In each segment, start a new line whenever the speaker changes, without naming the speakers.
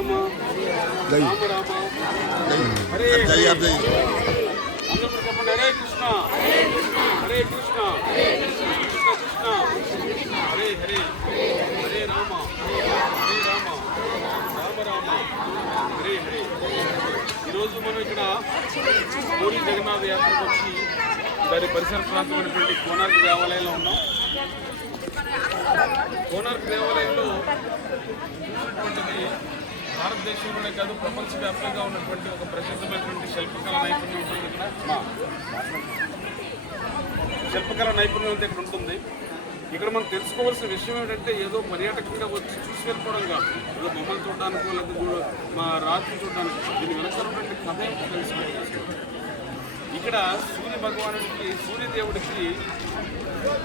రామ. రామ రామ. హరే హరే. చెప్పండి హరే కృష్ణ. హరే కృష్ణ. కృష్ణ కృష్ణ. హరే హరే. హరే రామ. హరే రామ. రామ రామ. హరే హరే. ఈరోజు మనం ఇక్కడ పూరి జగన్నాథ యాత్రకు వచ్చి దాని పరిసర ప్రాంతమైనటువంటి కోనార్క్ దేవాలయంలో ఉన్నాం. కోనార్క్ దేవాలయంలో ఉన్నటువంటిది భారతదేశంలోనే కాదు ప్రపంచవ్యాప్తంగా ఉన్నటువంటి ఒక ప్రసిద్ధమైనటువంటి శిల్పకళ నైపుణ్యం ఉంటుంది ఇక్కడ శిల్పకళ నైపుణ్యం అంతా ఇక్కడ ఉంటుంది. ఇక్కడ మనం తెలుసుకోవాల్సిన విషయం ఏంటంటే ఏదో పర్యాటకంగా వచ్చి చూసి వెళ్ళిపోవడం కాదు. ఏదో బొమ్మలు చూడడానికి లేదా మా రాత్రి చూడడానికి దీని వెనకాలన్నటువంటి కథ ఏంటో తెలుసుకోవాలి ఇక్కడ సూర్య భగవానుడికి సూర్యదేవుడికి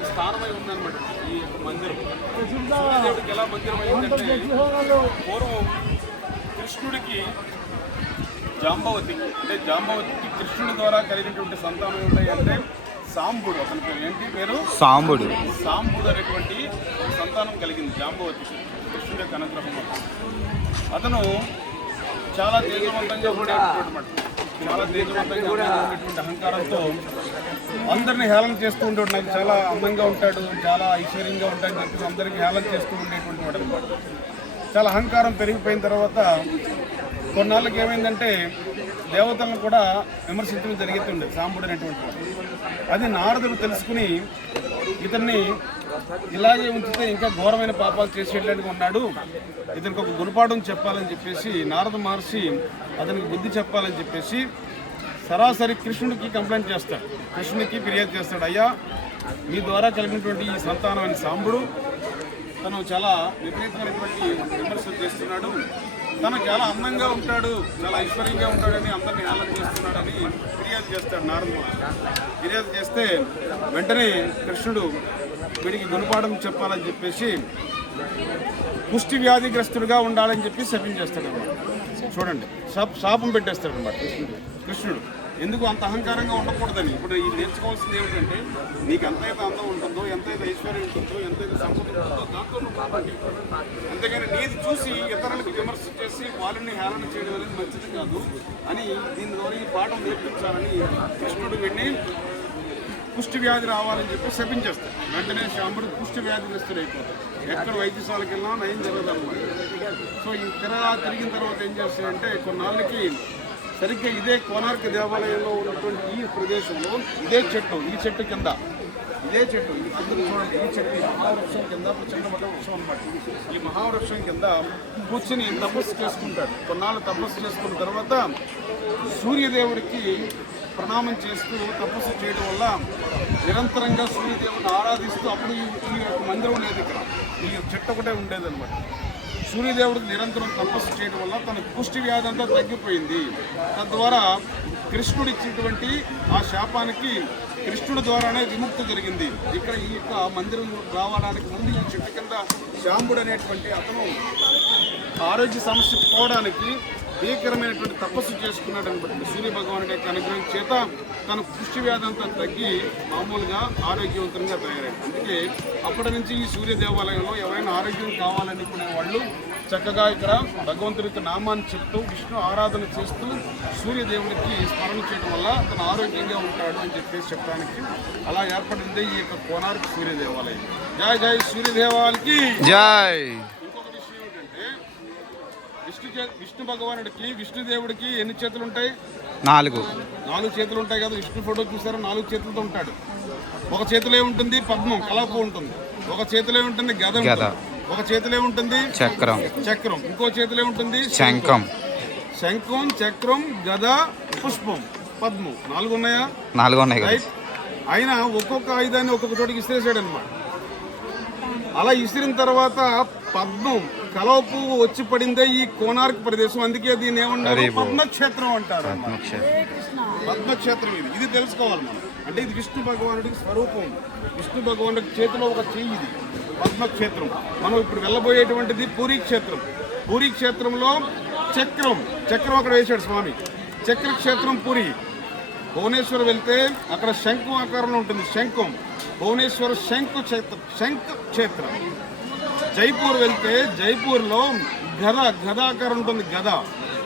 స్థానమై ఉందన్నమాట ఈ యొక్క మందిరం. సూర్యదేవుడికి ఎలా మందిరం అయిందంటే పూర్వం కృష్ణుడికి జాంబవతికి అంటే జాంబవతికి కృష్ణుడి ద్వారా కలిగినటువంటి సంతానం ఉంటాయి అంటే సాంబుడు. అతని పేరు ఏంటి? పేరు
సాంబుడు.
సాంబుడు అనేటువంటి సంతానం కలిగింది జాంబవతికి. కృష్ణుడి యొక్క అనుగ్రహం అతను చాలా తేజవంతంగా ఉండేటువంటి చాలా తేజవంతంగా ఉండేటువంటి అహంకారంతో అందరిని హేళన చేస్తూ ఉండేవాడు. నాకు చాలా అందంగా ఉంటాడు చాలా ఐశ్వర్యంగా ఉంటాడని చెప్పి అందరికీ హేళన చేస్తూ ఉండేటువంటి వాడు అనమాట చాలా అహంకారం పెరిగిపోయిన తర్వాత కొన్నాళ్ళకి ఏమైందంటే దేవతలను కూడా విమర్శించడం జరుగుతుండే సాంబుడు అనేటువంటి అది నారదుడు తెలుసుకుని ఇతన్ని ఇలాగే ఉంచితే ఇంకా ఘోరమైన పాపాలు చేసేట్లుగా ఉన్నాడు. ఇతనికి ఒక గుణపాఠం చెప్పాలని చెప్పేసి నారద మహర్షి అతనికి బుద్ధి చెప్పాలని చెప్పేసి సరాసరి కృష్ణుడికి కంప్లైంట్ చేస్తాడు. కృష్ణుడికి ఫిర్యాదు చేస్తాడు అయ్యా మీ ద్వారా కలిగినటువంటి ఈ సంతానం సాంబుడు తను చాలా విపరీతమైనటువంటి విమర్శలు చేస్తున్నాడు. తను చాలా అందంగా ఉంటాడు చాలా ఐశ్వర్యంగా ఉంటాడని అందరిని ఆలం చేస్తున్నాడని ఫిర్యాదు చేస్తాడు నారద ఫిర్యాదు చేస్తే వెంటనే కృష్ణుడు వీడికి గుణపాఠం చెప్పాలని చెప్పేసి కుష్టి వ్యాధిగ్రస్తుడిగా ఉండాలని చెప్పి శపించేస్తాడు అనమాట చూడండి శాపం పెట్టేస్తాడు అనమాట కృష్ణుడు. ఎందుకు అంత అహంకారంగా ఉండకూడదని? ఇప్పుడు ఈ నేర్చుకోవాల్సింది ఏమిటంటే నీకు ఎంతైతే అందం ఉంటుందో ఎంతైతే ఐశ్వర్యం ఉంటుందో ఎంతైతే సంపద ఉంటుందో దాంతో నువ్వు అంతేగాని నీది చూసి ఇతరులకు విమర్శ చేసి వాళ్ళని హేళన చేయడం అనేది మంచిది కాదు అని దీని ద్వారా ఈ పాఠం నేర్పించాలని కృష్ణుడు వెళ్ళి కుష్టి వ్యాధి రావాలని చెప్పి శపించేస్తాడు. వెంటనే శాంబుడు కుష్టి వ్యాధిగ్రస్తుడు అయిపోతాడు ఎక్కడ వైద్యశాలకు వెళ్ళినా నయం జరగదు అనమాట సో ఈ తిరగా తిరిగిన తర్వాత ఏం చేస్తాడంటే కొన్నాళ్ళకి సరిగ్గా ఇదే కోనార్క దేవాలయంలో ఉన్నటువంటి ఈ ప్రదేశంలో ఇదే చెట్టు ఈ చెట్టు కింద. ఇదే చెట్టు ఇది కింద చూడండి ఈ చెట్టు ఈ మహావృక్షం కింద ప్రచండమట వృక్షం అనమాట ఈ మహావృక్షం కింద కూర్చుని తపస్సు చేసుకుంటాడు కొన్నాళ్ళు తపస్సు చేసుకున్న తర్వాత సూర్యదేవుడికి ప్రణామం చేస్తూ తపస్సు చేయడం వల్ల నిరంతరంగా సూర్యదేవుని ఆరాధిస్తూ అప్పుడు ఈ యొక్క మందిరం లేదు ఇక్కడ. ఈ చెట్టు ఒకటే ఉండేదన్నమాట. సూర్యదేవుడికి నిరంతరం తపస్సు చేయడం వల్ల తన కుష్టి వ్యాధి అంతా తగ్గిపోయింది. తద్వారా కృష్ణుడు ఇచ్చినటువంటి ఆ శాపానికి కృష్ణుడి ద్వారానే విముక్తి జరిగింది. ఇక్కడ ఈ యొక్క మందిరం రావడానికి ముందు ఈ చెట్టు కింద శాంబుడు అనేటువంటి అతను ఆరోగ్య సమస్య పోవడానికి భీకరమైనటువంటి తపస్సు చేసుకున్నాడు అనమాట సూర్య భగవానుడి యొక్క అనుగ్రహం చేత తన పుష్టి వ్యాధి అంతా తగ్గి మామూలుగా ఆరోగ్యవంతంగా తయారాడు అందుకే అప్పటి నుంచి ఈ సూర్య దేవాలయంలో ఎవరైనా ఆరోగ్యం కావాలనుకునే వాళ్ళు చక్కగా ఇక్కడ భగవంతుడి యొక్క నామాన్ని చెప్తూ విష్ణు ఆరాధన చేస్తూ సూర్యదేవుడికి స్మరణ చేయడం వల్ల తను ఆరోగ్యంగా ఉంటాడు అని చెప్పేసి చెప్పడానికి అలా ఏర్పడింది ఈ యొక్క కోనార్క్ సూర్య దేవాలయం. జై జై సూర్యదేవాలకి!
జై!
విష్ణు విష్ణు భగవానుడికి విష్ణుదేవుడికి ఎన్ని చేతులు ఉంటాయి
నాలుగు.
నాలుగు చేతులు ఉంటాయి కదా విష్ణు ఫోటో చూసారా? నాలుగు చేతులతో ఉంటాడు. ఒక చేతిలో ఉంటుంది పద్మం కలపు ఉంటుంది. ఒక చేతిలో ఉంటుంది. గద. ఒక చేతిలో ఉంటుంది
చక్రం.
చక్రం. ఇంకో చేతిలో ఉంటుంది
శంఖం.
శంఖం చక్రం గద పుష్పం పద్మం. నాలుగు ఉన్నాయా?
నాలుగు ఉన్నాయి
ఆయన ఒక్కొక్క ఆయుధాన్ని ఒక్కొక్క చోటికి ఇసిరేసాడు అనమాట అలా ఇసిరిన తర్వాత పద్మం కలవ పువ్వు వచ్చి పడిందే ఈ కోనార్క్ ప్రదేశం. అందుకే దీన్ని ఏమన్నారు
అరే బో.
పద్మక్షేత్రం అంటారు.
పద్మక్షేత్రం.
పద్మక్షేత్రం ఇది. ఇది తెలుసుకోవాలి మనం. అంటే ఇది విష్ణు భగవానుడికి స్వరూపం. విష్ణు భగవానుడికి చేతిలో ఒక చెయ్యి ఇది. పద్మక్షేత్రం. మనం ఇప్పుడు వెళ్ళబోయేటువంటిది పూరీ క్షేత్రం పూరీ క్షేత్రంలో చక్రం. చక్రం అక్కడ వేశాడు స్వామి. చక్ర క్షేత్రం పూరి. భువనేశ్వర్ వెళ్తే అక్కడ శంఖం ఆకారంలో ఉంటుంది. శంఖం. భువనేశ్వర శంకు క్షేత్రం. శంఖ క్షేత్రం. జైపూర్ వెళ్తే జైపూర్లో గద గదాకారం ఉంటుంది గద.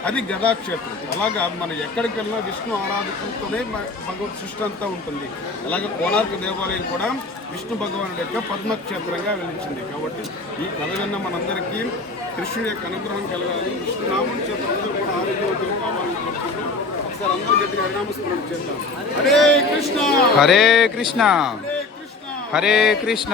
అది గదా క్షేత్రం అలాగా మనం ఎక్కడికి వెళ్ళినా విష్ణు ఆరాధకులతోనే మ- భగవత్ సృష్టి అంతా ఉంటుంది. అలాగే కోణార్క దేవాలయం కూడా విష్ణు భగవానుడి యొక్క పద్మక్షేత్రంగా వెలిచింది కాబట్టి ఈ కథ విన్న మనందరికీ కృష్ణుడి యొక్క అనుగ్రహం కలగాలి. విష్ణు నామం చేత అందరూ కూడా ఆరోగ్యవంతులు కావాలని కోరుకుంటూ ఒకసారి అందరూ గట్టిగా హరినామస్మరణ చేద్దాం. హరే కృష్ణ!
హరే కృష్ణ!
హరే కృష్ణ!